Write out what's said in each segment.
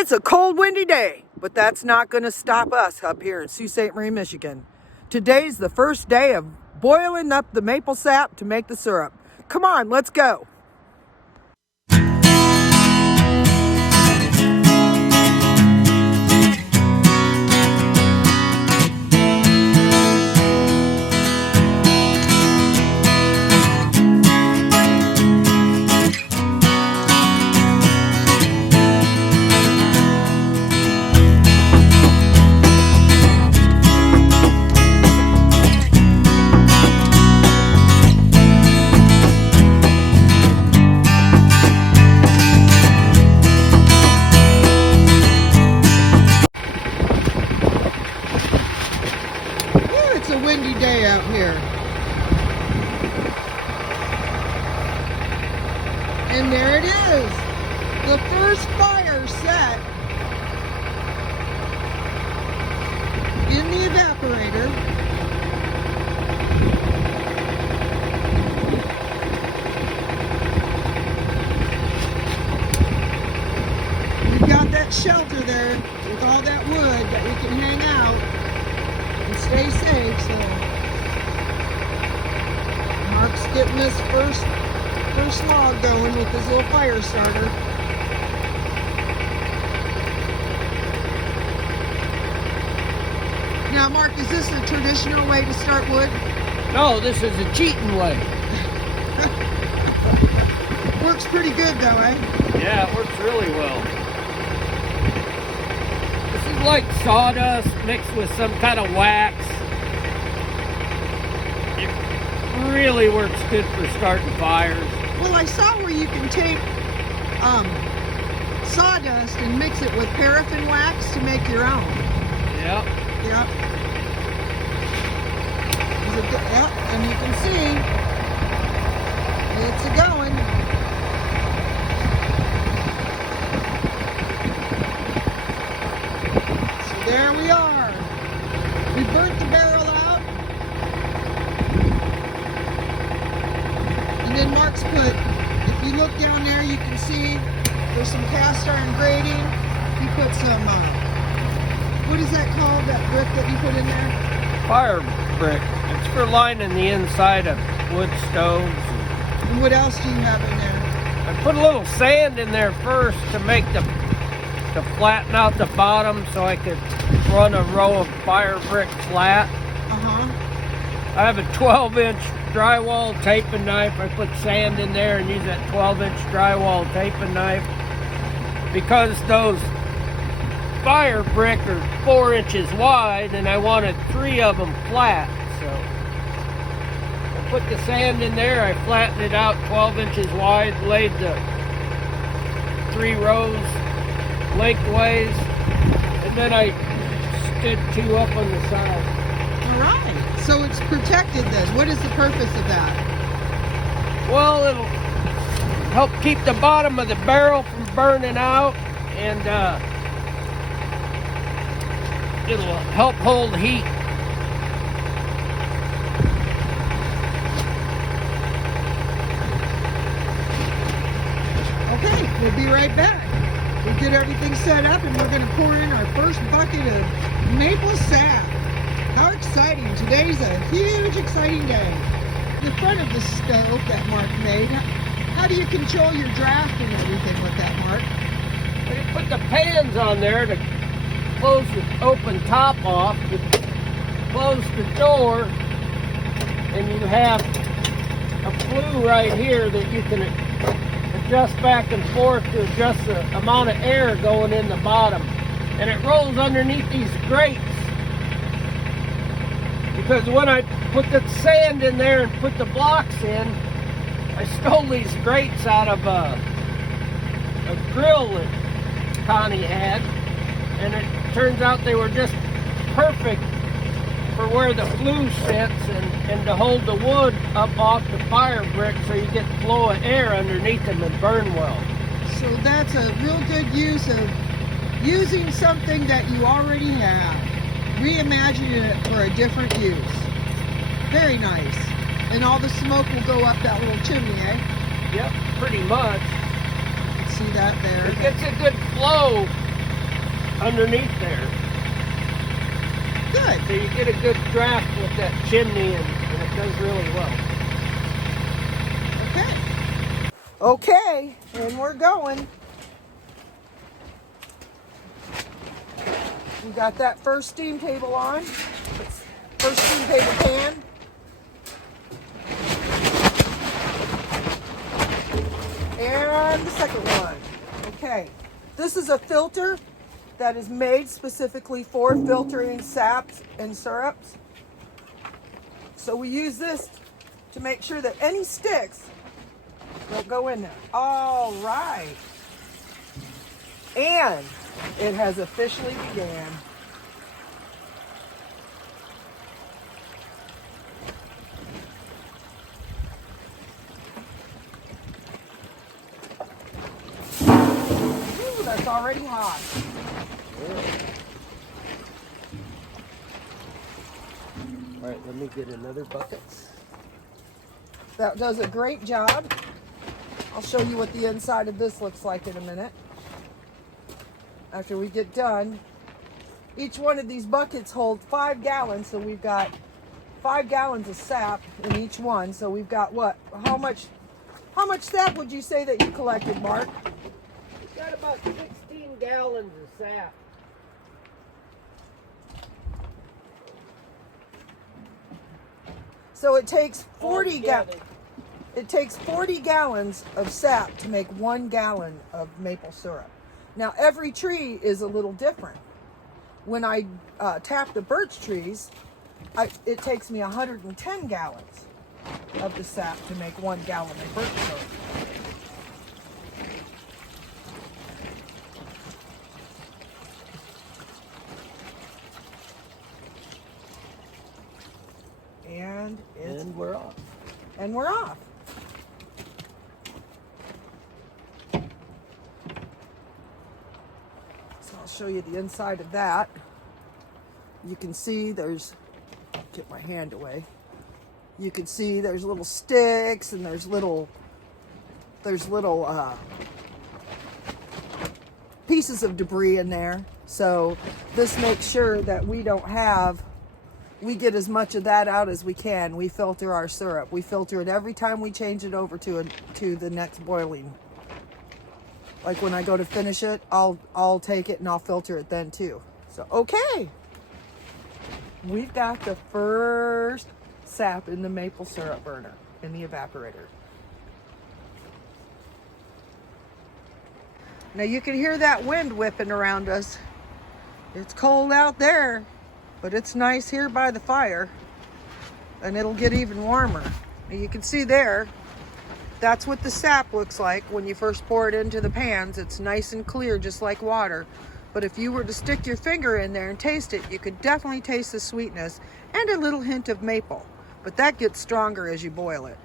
It's a cold, windy day, but that's not going to stop us up here in Sault Ste. Marie, Michigan. Today's the first day of boiling up the maple sap to make the syrup. Come on, let's go. It's a windy day out here. And there it is. The first fire set in the evaporator. We've got that shelter there with all that wood that we can hang out and stay safe. So Mark's getting this first log going with his little fire starter. Now, Mark, is this a traditional way to start wood? No, this is a cheating way. Works pretty good though, eh? Yeah, it works really well. This is like sawdust mixed with some kind of wax. It really works good for starting fires. Well, I saw where you can take sawdust and mix it with paraffin wax to make your own. Yep. Yep. Yep, and you can see it's a going. So there we are. We burnt the barrel out. And then Mark's put, if you look down there, you can see there's some cast iron grating. He put some, what is that called, that brick that you put in there? Fire brick. It's for lining the inside of wood stoves. And what else do you have in there? I put a little sand in there first to make to flatten out the bottom so I could run a row of fire brick flat. I have a 12-inch drywall taping knife. I put sand in there and use that 12-inch drywall taping knife because those fire brick are 4 inches wide and I wanted 3 of them flat. So I put the sand in there, I flattened it out 12 inches wide, laid the 3 rows lengthways, and then I stood 2 up on the side. All right, so it's protected then. What is the purpose of that? Well, it'll help keep the bottom of the barrel from burning out, and it'll help hold heat. Okay, we'll be right back. We'll get everything set up and we're going to pour in our first bucket of maple sap. How exciting. Today's a huge, exciting day. The front of the stove that Mark made, how do you control your draft and everything with that, Mark? I put the pans on there to close the open top off, to close the door, and you have a flue right here that you can adjust back and forth to adjust the amount of air going in the bottom. And it rolls underneath these grates. Because when I put the sand in there and put the blocks in, I stole these grates out of a grill that Connie had. And it turns out they were just perfect for where the flue sits and to hold the wood up off the fire brick so you get flow of air underneath them and burn well. So that's a real good use of using something that you already have, reimagining it for a different use. Very nice. And all the smoke will go up that little chimney, eh? Yep, pretty much. You can see that there. It gets a good flow underneath there. Good. So you get a good draft with that chimney, and it does really well. Okay, and we're going. We got that first steam table on. First steam table pan. And the second one. Okay, this is a filter that is made specifically for filtering saps and syrups. So we use this to make sure that any sticks don't go in there. All right. And it has officially began. Ooh, that's already hot. All right, let me get another bucket. That does a great job. I'll show you what the inside of this looks like in a minute. After we get done, each one of these buckets hold 5 gallons, so we've got 5 gallons of sap in each one. So we've got what? How much sap would you say that you collected, Mark? We've got about 16 gallons of sap. So it takes 40 gallons of sap to make 1 gallon of maple syrup. Now every tree is a little different. When I tap the birch trees, it takes me 110 gallons of the sap to make 1 gallon of birch syrup. And we're off. And we're off. So I'll show you the inside of that. You can see there's, get my hand away. You can see there's little sticks and there's little pieces of debris in there. So this makes sure that we get as much of that out as we can. We filter our syrup. We filter it every time we change it over to the next boiling. Like when I go to finish it, I'll take it and I'll filter it then too. So okay, we've got the first sap in the maple syrup burner in the evaporator. Now you can hear that wind whipping around us. It's cold out there, but it's nice here by the fire, and it'll get even warmer. And you can see there, that's what the sap looks like when you first pour it into the pans. It's nice and clear, just like water. But if you were to stick your finger in there and taste it, you could definitely taste the sweetness and a little hint of maple. But that gets stronger as you boil it.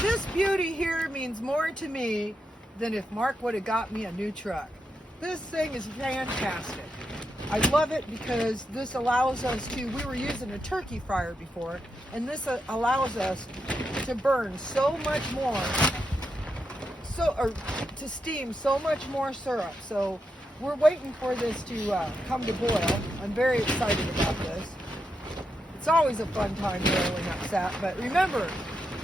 This beauty here means more to me than if Mark would have got me a new truck. This thing is fantastic. I love it because this allows us to, we were using a turkey fryer before, and this allows us to burn so much more, or to steam so much more syrup. So we're waiting for this to come to boil. I'm very excited about this. It's always a fun time boiling up sap, but remember,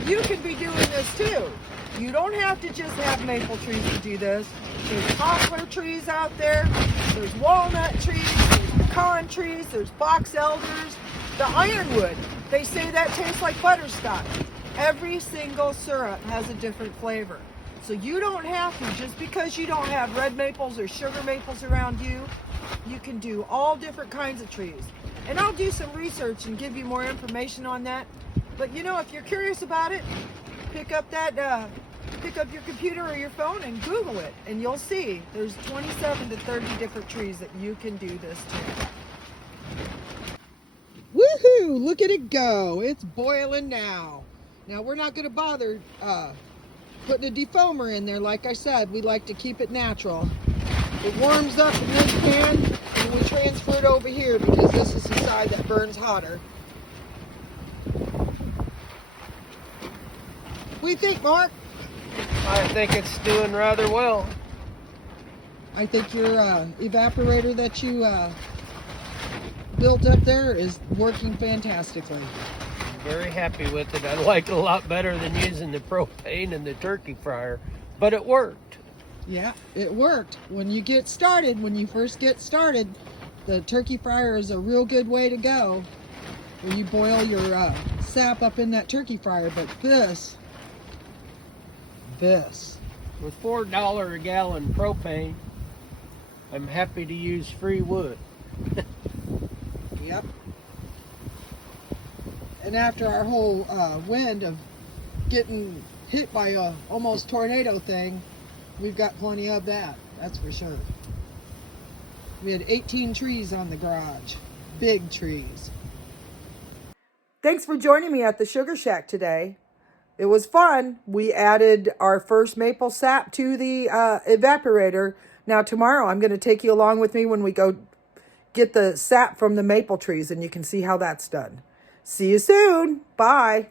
you can be doing this too. You don't have to just have maple trees to do this. There's poplar trees out there, there's walnut trees, there's pecan trees, there's box elders, the ironwood. They say that tastes like butterscotch. Every single syrup has a different flavor. So you don't have to, just because you don't have red maples or sugar maples around you, you can do all different kinds of trees. And I'll do some research and give you more information on that. But you know, if you're curious about it, pick up your computer or your phone and Google it, and you'll see there's 27 to 30 different trees that you can do this to. Woohoo! Look at it go. It's boiling now. Now we're not going to bother putting a defoamer in there. Like I said, we like to keep it natural. It warms up in this pan, and we transfer it over here because this is the side that burns hotter. What do you think, Mark? I think it's doing rather well. I think your evaporator that you built up there is working fantastically. Very happy with it. I like it a lot better than using the propane and the turkey fryer, but it worked. Yeah, it worked. When you get started, when you first get started, the turkey fryer is a real good way to go. When you boil your sap up in that turkey fryer, but this, with $4 a gallon propane, I'm happy to use free wood. Yep. And after our whole wind of getting hit by a almost tornado thing, we've got plenty of that. That's for sure. We had 18 trees on the garage. Big trees. Thanks for joining me at the Sugar Shack today. It was fun. We added our first maple sap to the evaporator. Now tomorrow I'm going to take you along with me when we go get the sap from the maple trees, and you can see how that's done. See you soon. Bye.